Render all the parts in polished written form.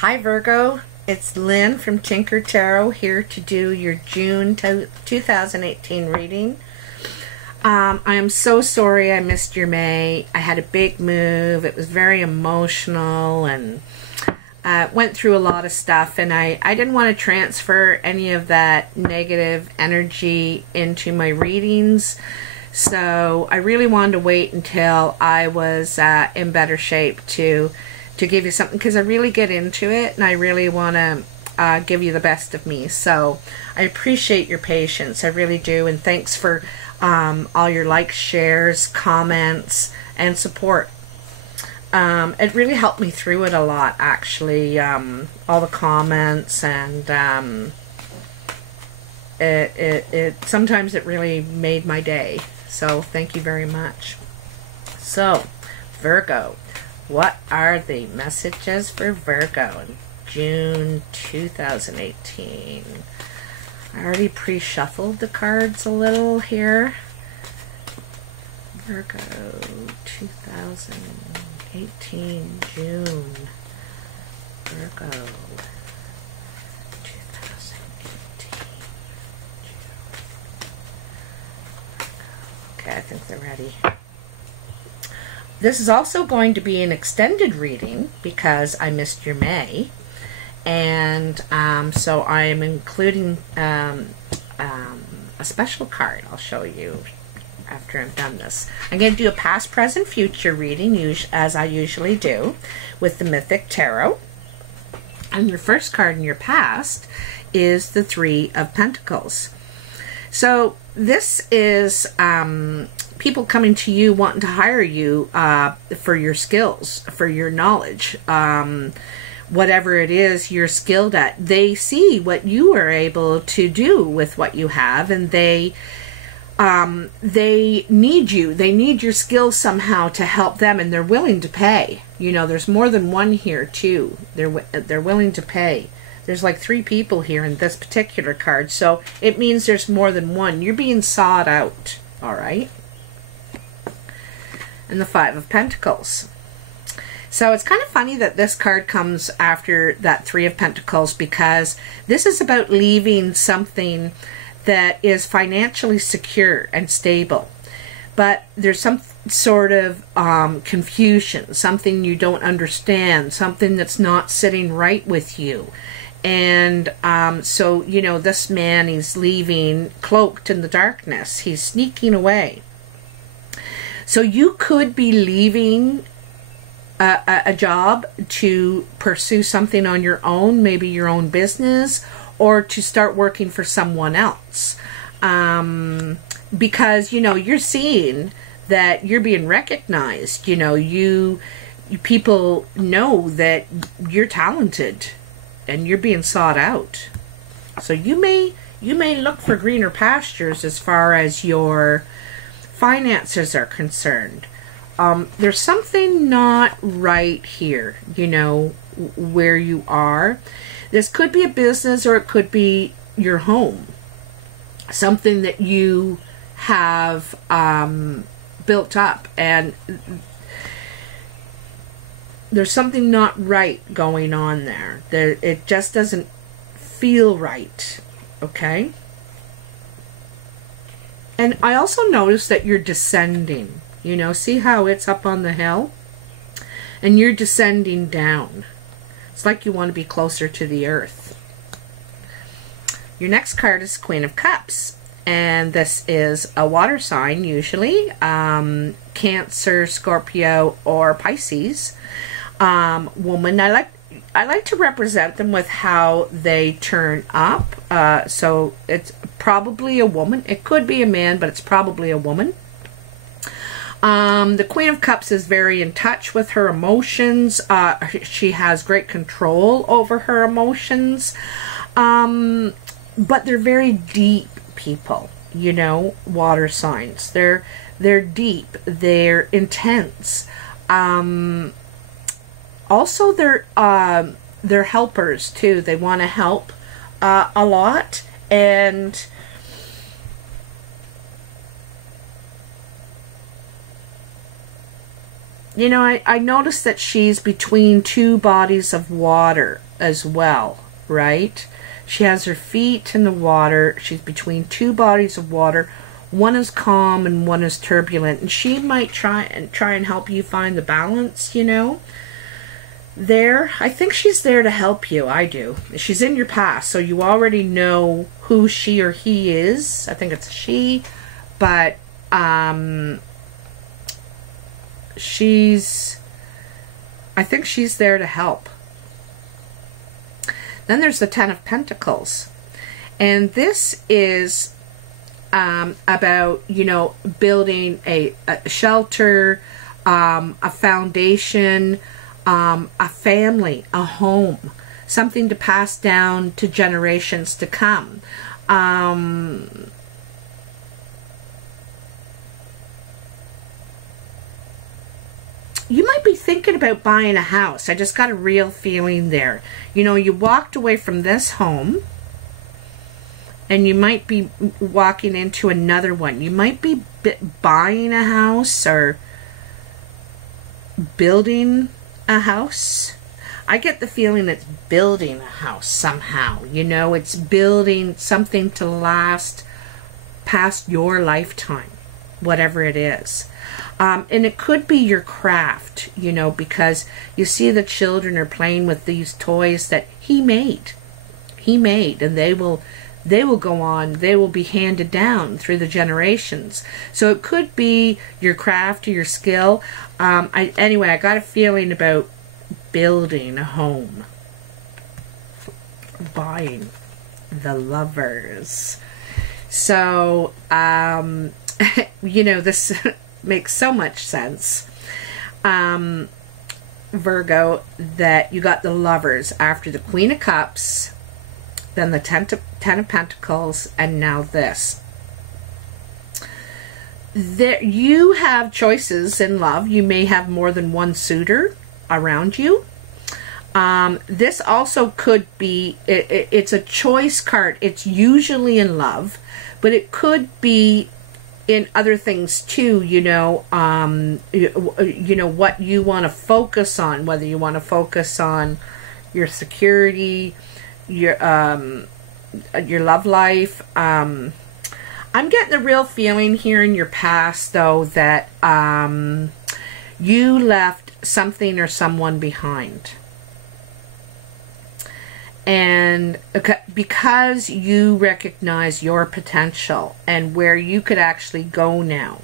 Hi Virgo, it's Lynn from Tinker Tarot here to do your June 2018 reading. I am so sorry I missed your May. I had a big move. It was very emotional and went through a lot of stuff, and I didn't want to transfer any of that negative energy into my readings. So I really wanted to wait until I was in better shape to give you something, because I really get into it and I really want to give you the best of me. So I appreciate your patience, I really do, and thanks for all your likes, shares, comments, and support. It really helped me through it a lot, actually, all the comments, and sometimes it really made my day. So thank you very much. So Virgo, what are the messages for Virgo in June 2018? I already pre-shuffled the cards a little here. Virgo 2018 June. Virgo 2018 June. Okay, I think they're ready. This is also going to be an extended reading because I missed your May, and so I am including a special card I'll show you after I've done this. I'm going to do a past, present, future reading, as I usually do, with the Mythic Tarot. And your first card in your past is the Three of Pentacles. So this is people coming to you wanting to hire you for your skills, for your knowledge, whatever it is you're skilled at. They see what you are able to do with what you have, and they need you. They need your skills somehow to help them, and they're willing to pay. You know, there's more than one here too. They're willing to pay. There's like 3 people here in this particular card, so it means there's more than one. You're being sought out, all right? And the Five of Pentacles. So it's kind of funny that this card comes after that Three of Pentacles, because this is about leaving something that is financially secure and stable. But there's some sort of confusion, something you don't understand, something that's not sitting right with you. And so, you know, this man, he's leaving cloaked in the darkness. He's sneaking away. So you could be leaving a job to pursue something on your own, maybe your own business, or to start working for someone else. Because, you know, you're seeing that you're being recognized. You know, people know that you're talented and you're being sought out. So you may look for greener pastures as far as your finances are concerned. There's something not right here, you know, where you are. This could be a business, or it could be your home. Something that you have built up, and there's something not right going on there. It just doesn't feel right, okay? And I also noticed that you're descending. You know, see how it's up on the hill? And you're descending down. It's like you want to be closer to the earth. Your next card is Queen of Cups. And this is a water sign, usually. Cancer, Scorpio, or Pisces. Woman. I like to represent them with how they turn up. So it's probably a woman. It could be a man, but it's probably a woman. The Queen of Cups is very in touch with her emotions. She has great control over her emotions. But they're very deep people, you know, water signs. They're deep. They're intense. Also, they're helpers too. They want to help a lot, and you know, I noticed that she's between two bodies of water. as well, right? She has her feet in the water. She's between two bodies of water. One is calm and one is turbulent. And she might try and help you find the balance, you know. There, I think she's there to help you. I do. She's in your past, so you already know who she or he is. I think it's she, but I think she's there to help. Then there's the Ten of Pentacles, and this is about, you know, building a shelter, a foundation, a family, a home, something to pass down to generations to come. You might be thinking about buying a house. I just got a real feeling there. You know, you walked away from this home and you might be walking into another one. You might be buying a house or building a house. I get the feeling it's building a house somehow. You know, it's building something to last past your lifetime, whatever it is. And it could be your craft, you know, because you see the children are playing with these toys that he made. He made, and they will go on. They will be handed down through the generations. So it could be your craft or your skill. Anyway, I got a feeling about building a home, buying, the Lovers. So, you know, this makes so much sense, Virgo, that you got the Lovers after the Queen of Cups, then the Ten of Pentacles, and now this. There, you have choices in love. You may have more than one suitor around you. This also could be, it's a choice card. It's usually in love, but it could be in other things too, you know, you know, what you want to focus on, whether you want to focus on your security, your love life. I'm getting the real feeling here in your past, though, that you left something or someone behind. And because you recognize your potential and where you could actually go now.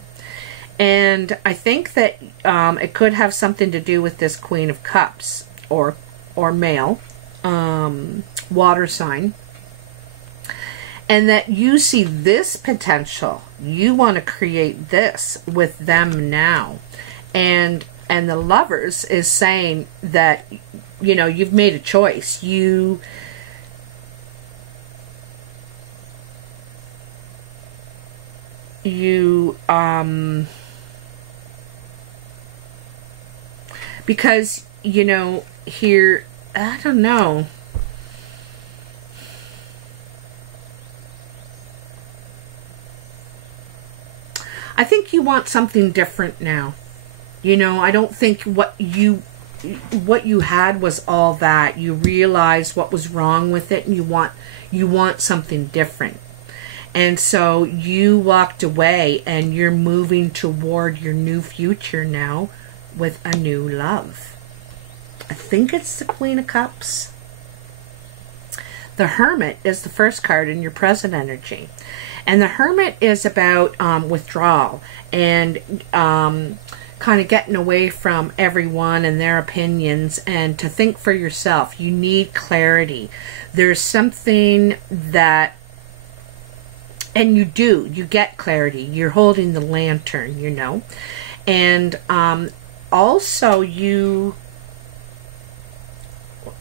And I think that it could have something to do with this Queen of Cups or male, water sign. And that you see this potential. You want to create this with them now. And the Lovers is saying that, you know, you've made a choice. Because, you know, here, I don't know. I think you want something different now. You know, I don't think what you had was all that. You realize what was wrong with it, and you want something different. And so you walked away, and you're moving toward your new future now with a new love. I think it's the Queen of Cups. The Hermit is the first card in your present energy. And the Hermit is about withdrawal and kind of getting away from everyone and their opinions and to think for yourself. You need clarity. There's something that, and you get clarity. You're holding the lantern, you know. And also you,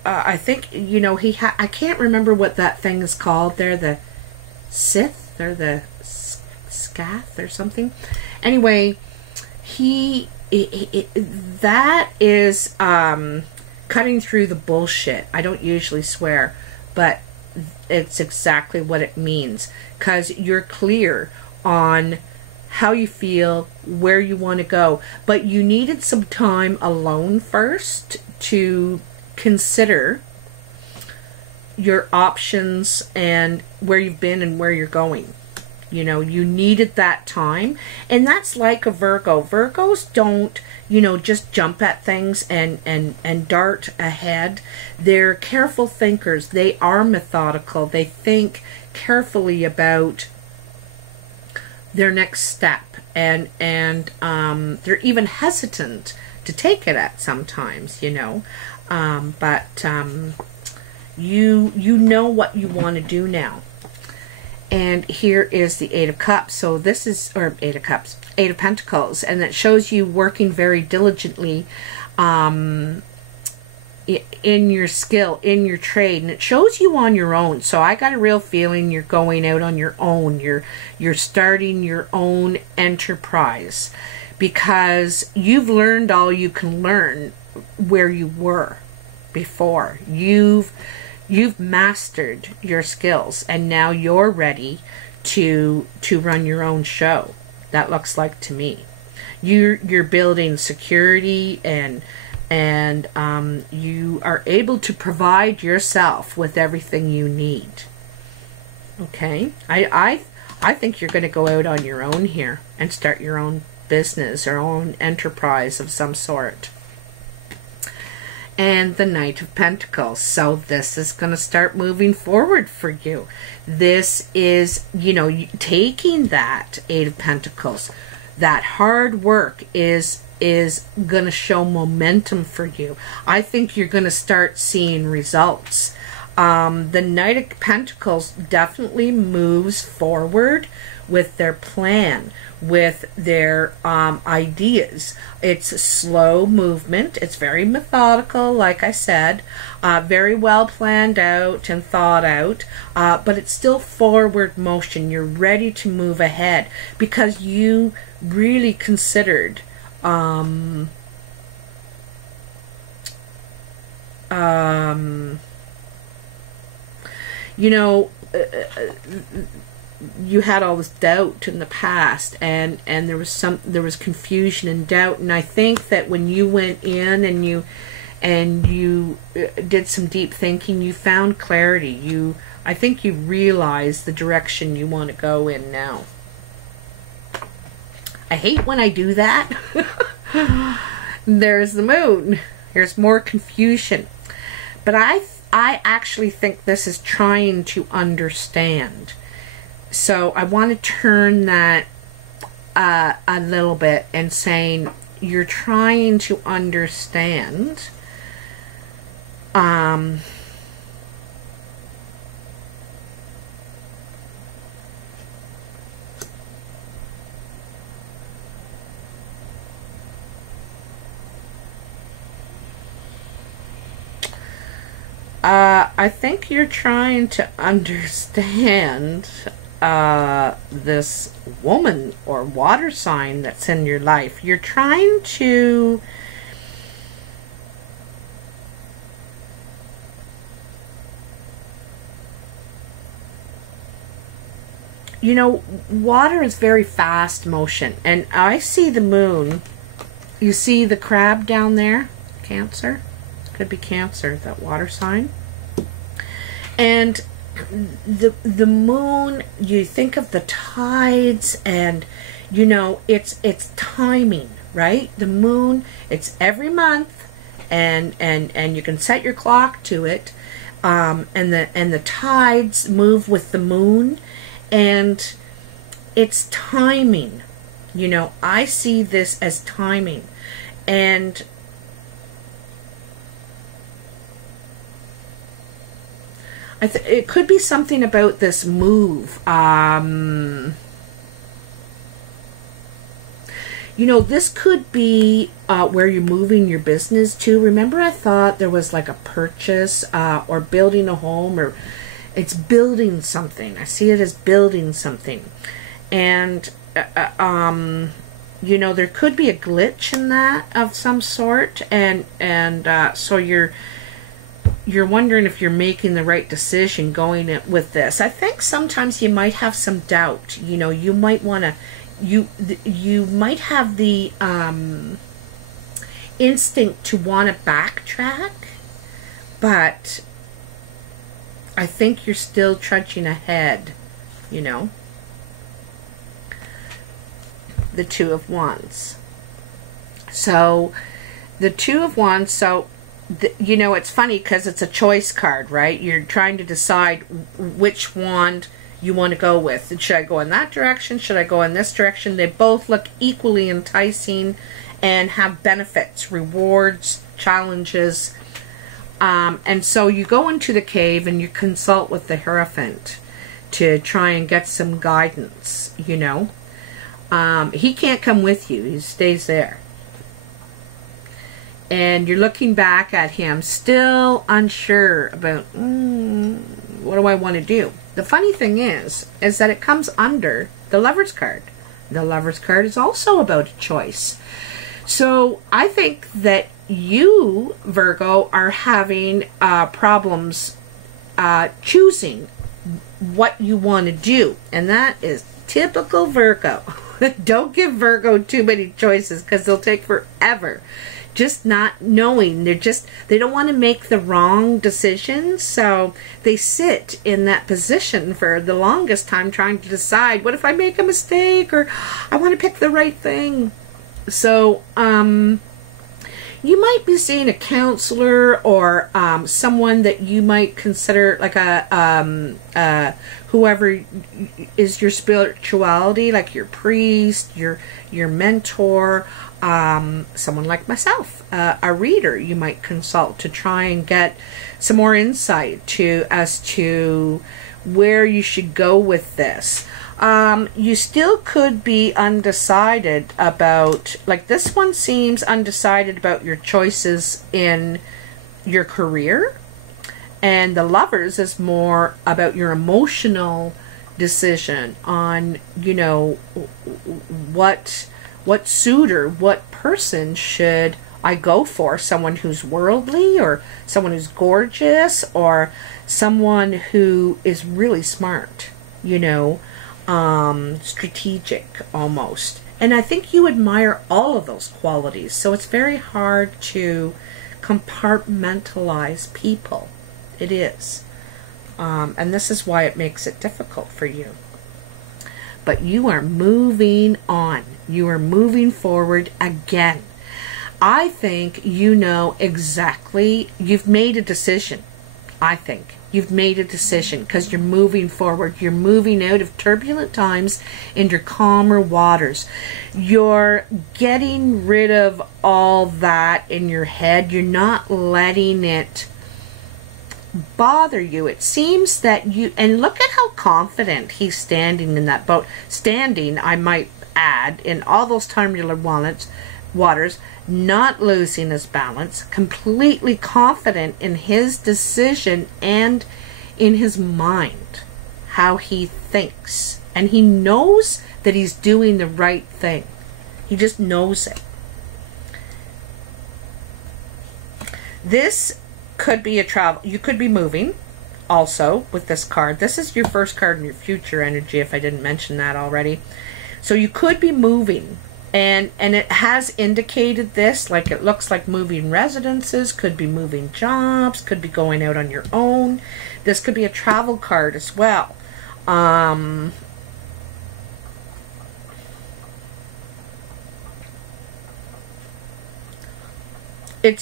I think, you know, I can't remember what that thing is called there, the Sith or the Scath or something. Anyway, that is cutting through the bullshit. I don't usually swear, but it's exactly what it means, because you're clear on how you feel, where you want to go, but you needed some time alone first to consider your options and where you've been and where you're going. You know, you needed that time. And that's like a Virgo. Virgos don't, you know, just jump at things and dart ahead. They're careful thinkers. They are methodical. They think carefully about their next step. And they're even hesitant to take it at sometimes, you know. You know what you want to do now. And here is the Eight of Cups. So this is, or Eight of Cups, Eight of Pentacles. And that shows you working very diligently in your skill, in your trade. And it shows you on your own. So I got a real feeling you're going out on your own. You're starting your own enterprise. Because you've learned all you can learn where you were before. You've mastered your skills, and now you're ready to run your own show. That looks like to me. You're building security, and you are able to provide yourself with everything you need. Okay, I think you're going to go out on your own here and start your own business or own enterprise of some sort. And the Knight of Pentacles. So this is going to start moving forward for you. This is, you know, taking that Eight of Pentacles. That hard work is going to show momentum for you. I think you're going to start seeing results. The Knight of Pentacles definitely moves forward with their plan, with their ideas. It's a slow movement. It's very methodical, like I said, very well planned out and thought out, but it's still forward motion. You're ready to move ahead because you really considered you know, you had all this doubt in the past, and there was confusion and doubt, and I think that when you went in and you did some deep thinking, you found clarity. I think you realized the direction you want to go in now. I hate when I do that. There's the moon. There's more confusion. But I actually think this is trying to understand. So I want to turn that a little bit and saying you're trying to understand I think you're trying to understand this woman or water sign that's in your life. You're trying to you know, water is very fast motion, and I see the moon. You see the crab down there? Cancer? Could be Cancer, that water sign. And the moon, you think of the tides, and you know, it's timing, right? The moon, it's every month, and you can set your clock to it, and the tides move with the moon, and it's timing. You know, I see this as timing, and it could be something about this move. You know, this could be where you're moving your business to. Remember, I thought there was like a purchase or building a home, or it's building something. I see it as building something. And, you know, there could be a glitch in that of some sort. And so you're wondering if you're making the right decision going with this. I think sometimes you might have some doubt. You know, you might want to, you might have the instinct to want to backtrack, but I think you're still trudging ahead, you know. The Two of Wands. So, the Two of Wands, so, you know, it's funny because it's a choice card, right? You're trying to decide which wand you want to go with. Should I go in that direction? Should I go in this direction? They both look equally enticing and have benefits, rewards, challenges. And so you go into the cave and you consult with the Hierophant to try and get some guidance, you know. He can't come with you. He stays there. And you're looking back at him, still unsure about, what do I want to do? The funny thing is that it comes under the Lover's card. The Lover's card is also about a choice. So I think that you, Virgo, are having problems choosing what you want to do. And that is typical Virgo. Don't give Virgo too many choices because they'll take forever. Just not knowing. They don't want to make the wrong decisions, so they sit in that position for the longest time trying to decide, what if I make a mistake, or I want to pick the right thing. So you might be seeing a counselor or someone that you might consider like a whoever is your spirituality, like your priest, your mentor, someone like myself, a reader you might consult to try and get some more insight as to where you should go with this. You still could be undecided about, like this one seems undecided about your choices in your career, and the Lovers is more about your emotional decision on, you know, what suitor, what person should I go for? Someone who's worldly, or someone who's gorgeous, or someone who is really smart, you know, strategic almost. And I think you admire all of those qualities. So it's very hard to compartmentalize people. It is. And this is why it makes it difficult for you. But you are moving on. You are moving forward again. I think you know exactly, you've made a decision. I think you've made a decision because you're moving forward. You're moving out of turbulent times into calmer waters. You're getting rid of all that in your head. You're not letting it bother you. It seems that you, and look at how confident he's standing in that boat. Standing, I might add, in all those turbulent waters, not losing his balance, completely confident in his decision and in his mind, how he thinks. And he knows that he's doing the right thing. He just knows it. This could be a travel. You could be moving also with this card. This is your first card in your future energy, if I didn't mention that already. So you could be moving. And it has indicated this, like it looks like moving residences, could be moving jobs, could be going out on your own. This could be a travel card as well.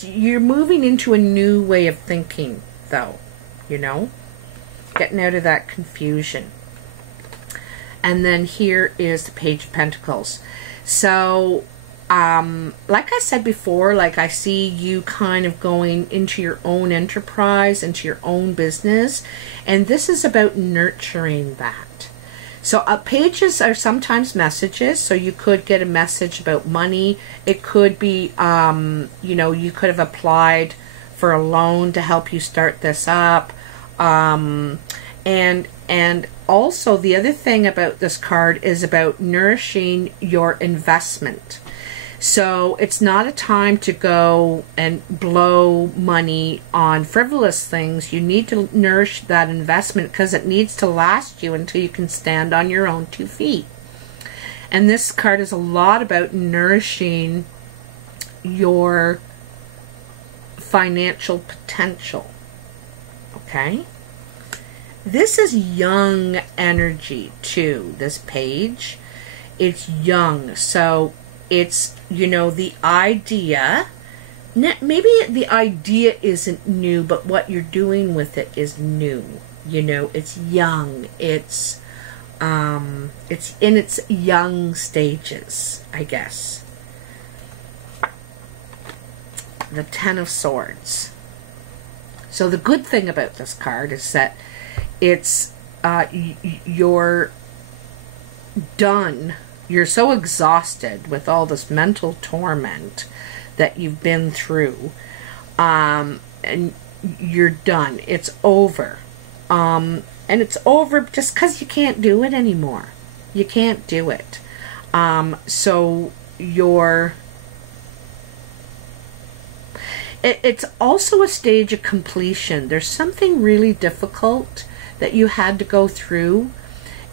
You're moving into a new way of thinking, though, you know, getting out of that confusion. And then here is the Page of Pentacles. So, like I said before, like I see you kind of going into your own enterprise, into your own business, and this is about nurturing that. So pages are sometimes messages, so you could get a message about money. It could be, you know, you could have applied for a loan to help you start this up. And also the other thing about this card is about nourishing your investment. So it's not a time to go and blow money on frivolous things. You need to nourish that investment because it needs to last you until you can stand on your own 2 feet. And this card is a lot about nourishing your financial potential. Okay? This is young energy too, this page. It's young, so it's, you know, the idea, maybe the idea isn't new, but what you're doing with it is new. You know, it's young, it's in its young stages, I guess. The Ten of Swords. So the good thing about this card is that it's you're done. You're so exhausted with all this mental torment that you've been through, and you're done. It's over. And it's over just because you can't do it anymore. You can't do it. So you're... It's also a stage of completion. There's something really difficult that you had to go through,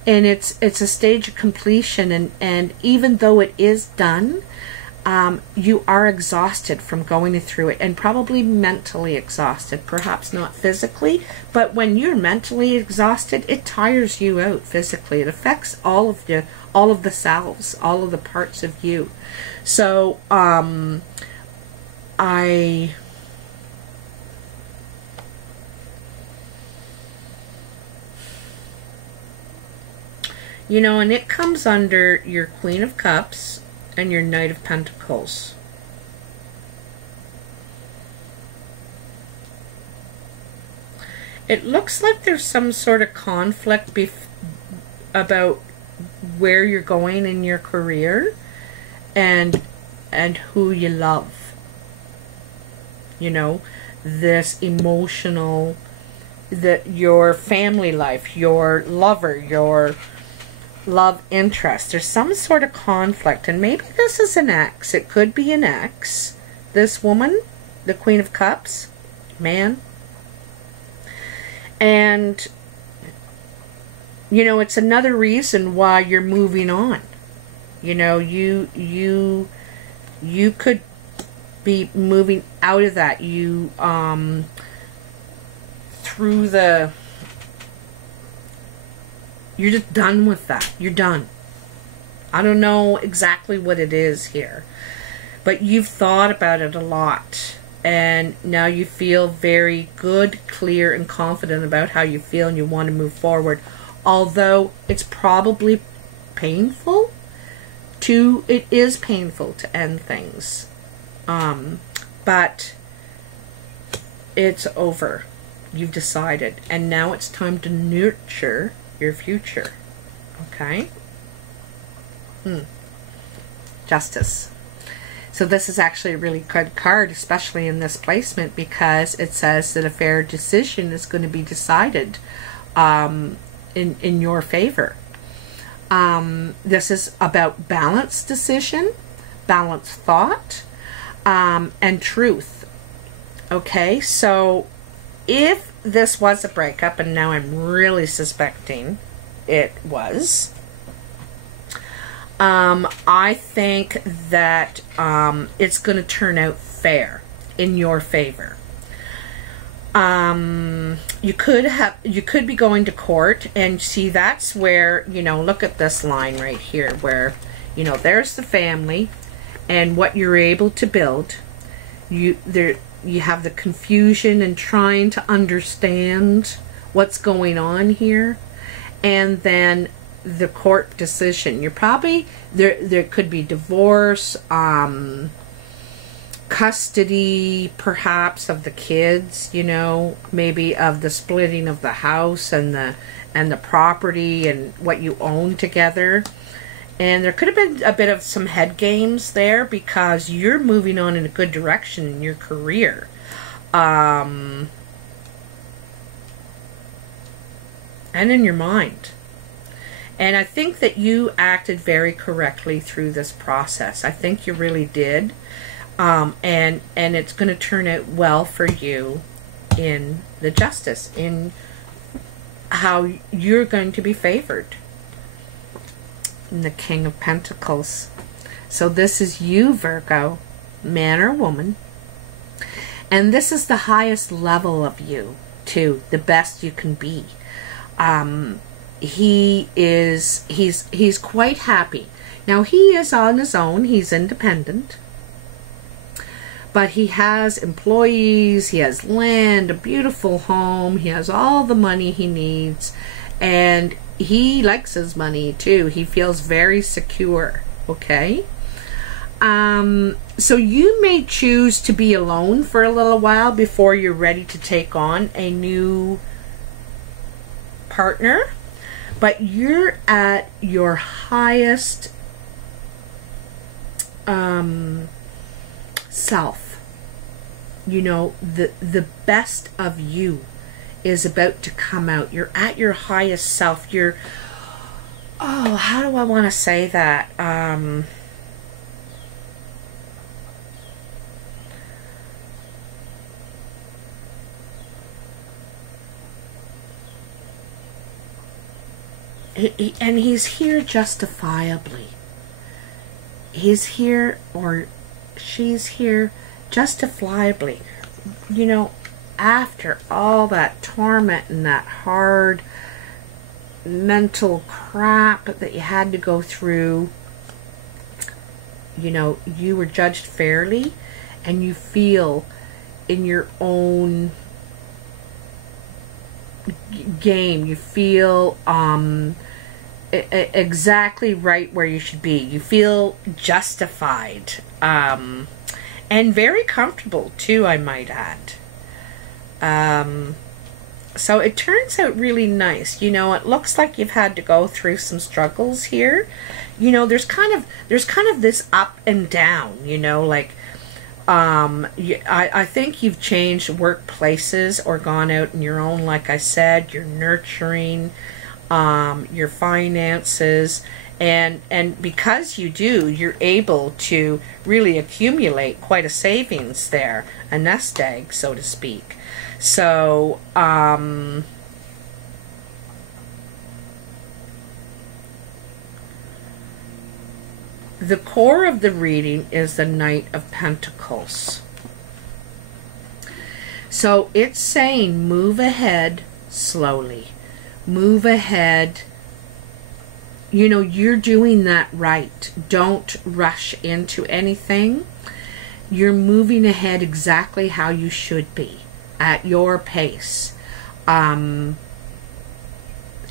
and it's a stage of completion, and even though it is done, you are exhausted from going through it, and probably mentally exhausted, perhaps not physically, but when you're mentally exhausted, it tires you out physically. It affects all of the selves, all of the parts of you. So you know, and it comes under your Queen of Cups and your Knight of Pentacles. It looks like there's some sort of conflict about where you're going in your career and who you love. You know, this emotional, your family life, your lover, your love interest. There's some sort of conflict, and maybe this is an ex. It could be an ex. This woman, the Queen of Cups, man. And, you know, it's another reason why you're moving on. You know, you could be moving out of that. You, through the... You're just done with that. You're done. I don't know exactly what it is here, but you've thought about it a lot, and now you feel very good, clear, and confident about how you feel, and you want to move forward. Although it's probably painful it is painful to end things, but it's over. You've decided, and now it's time to nurture your future. Okay? Justice. So this is actually a really good card, especially in this placement, because it says that a fair decision is going to be decided in your favor. This is about balanced decision, balanced thought, and truth. Okay? So if this was a breakup, and now I'm really suspecting it was, I think that it's going to turn out fair in your favor. You could be going to court, and see, that's where, you know, look at this line right here, where, you know, there's the family and what you're able to build. You have the confusion and trying to understand what's going on here, and then the court decision. You're probably there could be divorce, custody perhaps of the kids, you know, maybe of the splitting of the house and the property and what you own together. And there could have been a bit of some head games there, because you're moving on in a good direction in your career. And in your mind. And I think that you acted very correctly through this process. I think you really did. And it's going to turn out well for you in the justice, in how you're going to be favored. And the King of Pentacles. So this is you, Virgo, man or woman. And this is the highest level of you, too. The best you can be. he's quite happy. Now he is on his own, he's independent, but he has employees, he has land, a beautiful home, he has all the money he needs, and he likes his money too. He feels very secure, okay? So you may choose to be alone for a little while before you're ready to take on a new partner, but you're at your highest self. You know, the best of you is about to come out. You're at your highest self. You're, oh, how do I want to say that? And he's here justifiably. He's here, or she's here justifiably. You know, after all that torment and that hard mental crap that you had to go through, you know, you were judged fairly, and you feel in your own game, you feel exactly right where you should be. You feel justified, and very comfortable too, I might add. So it turns out really nice. You know, it looks like you've had to go through some struggles here. You know, there's kind of this up and down, you know, like I think you've changed workplaces or gone out on your own. Like I said, you're nurturing your finances, and because you do, you're able to really accumulate quite a savings there, a nest egg, so to speak. So the core of the reading is the Knight of Pentacles. So it's saying move ahead slowly. Move ahead. You know, you're doing that right. Don't rush into anything. You're moving ahead exactly how you should be, at your pace.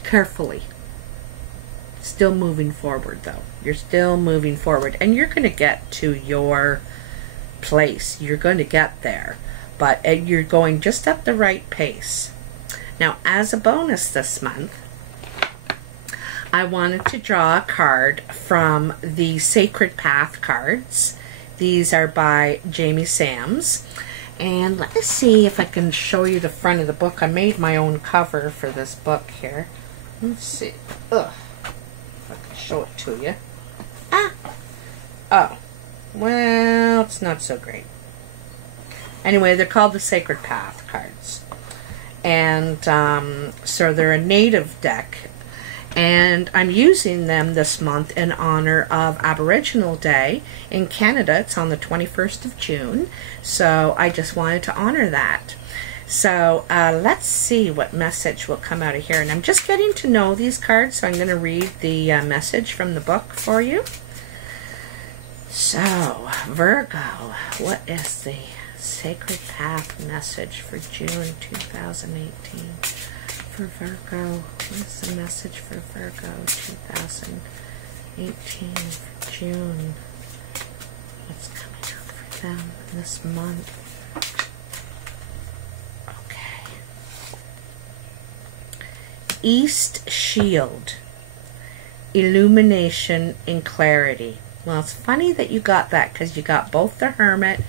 Carefully. Still moving forward, though. You're still moving forward, and you're going to get to your place. You're going to get there, but you're going just at the right pace. Now, as a bonus this month, I wanted to draw a card from the Sacred Path cards. These are by Jamie Sams. And let me see if I can show you the front of the book. I made my own cover for this book here. Let's see. Ugh. If I can show it to you. Ah! Oh. Well, it's not so great. Anyway, they're called the Sacred Path cards. And so they're a native deck. And I'm using them this month in honor of Aboriginal Day. In Canada, it's on the 21st of June. So I just wanted to honor that. So let's see what message will come out of here. And I'm just getting to know these cards, so I'm going to read the message from the book for you. So, Virgo, what is the Sacred Path message for June 2018? For Virgo, what is the message for Virgo 2018 for June? What's coming up for them this month? Okay. East Shield. Illumination and clarity. Well, it's funny that you got that, because you got both the Hermit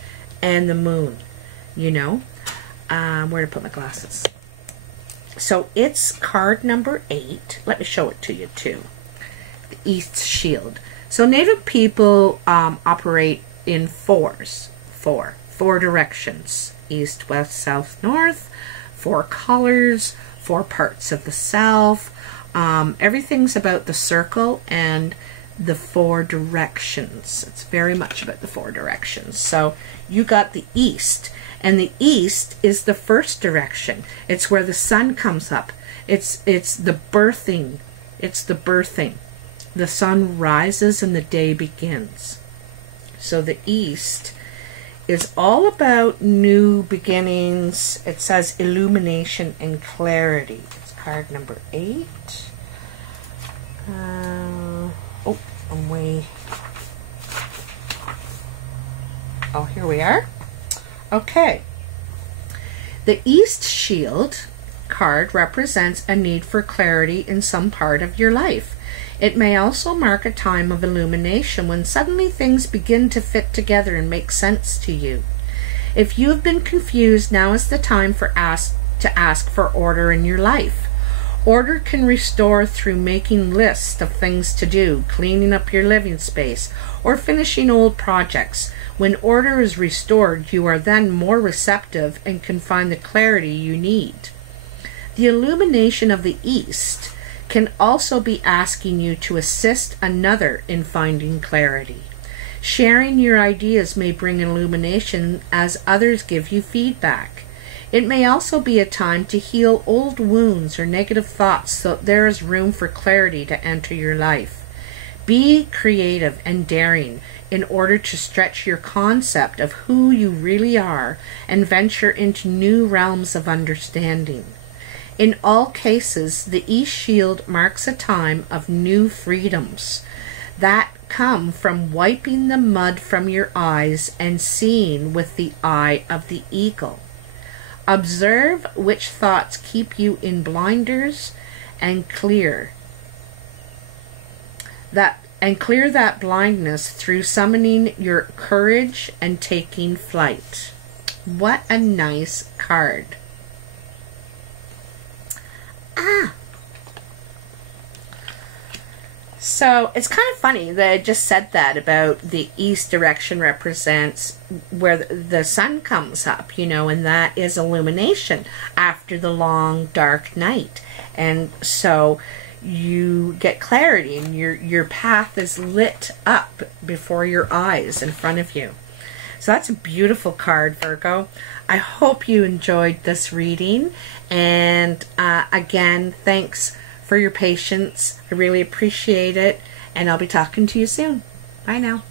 and the Moon, you know. Where to put my glasses? So it's card number 8. Let me show it to you too. The East Shield. So Native people operate in four directions: east, west, south, north. 4 colors, 4 parts of the self. Everything's about the circle and the 4 directions. It's very much about the 4 directions. So you got the east. And the east is the first direction. It's where the sun comes up. It's the birthing. It's the birthing. The sun rises and the day begins. So the east is all about new beginnings. It says illumination and clarity. It's card number 8. Here we are. Okay. The East Shield card represents a need for clarity in some part of your life. It may also mark a time of illumination when suddenly things begin to fit together and make sense to you. If you have been confused, now is the time to ask for order in your life. Order can restore through making lists of things to do, cleaning up your living space, or finishing old projects. When order is restored, you are then more receptive and can find the clarity you need. The illumination of the East can also be asking you to assist another in finding clarity. Sharing your ideas may bring illumination as others give you feedback. It may also be a time to heal old wounds or negative thoughts so there is room for clarity to enter your life. Be creative and daring in order to stretch your concept of who you really are and venture into new realms of understanding. In all cases, the East Shield marks a time of new freedoms that come from wiping the mud from your eyes and seeing with the eye of the eagle. Observe which thoughts keep you in blinders and clear that blindness through summoning your courage and taking flight. What a nice card. So it's kind of funny that I just said that about the east direction represents where the sun comes up, and that is illumination after the long dark night. And so you get clarity and your path is lit up before your eyes in front of you. So that's a beautiful card, Virgo. I hope you enjoyed this reading. And again, thanks for your patience. I really appreciate it. And I'll be talking to you soon. Bye now.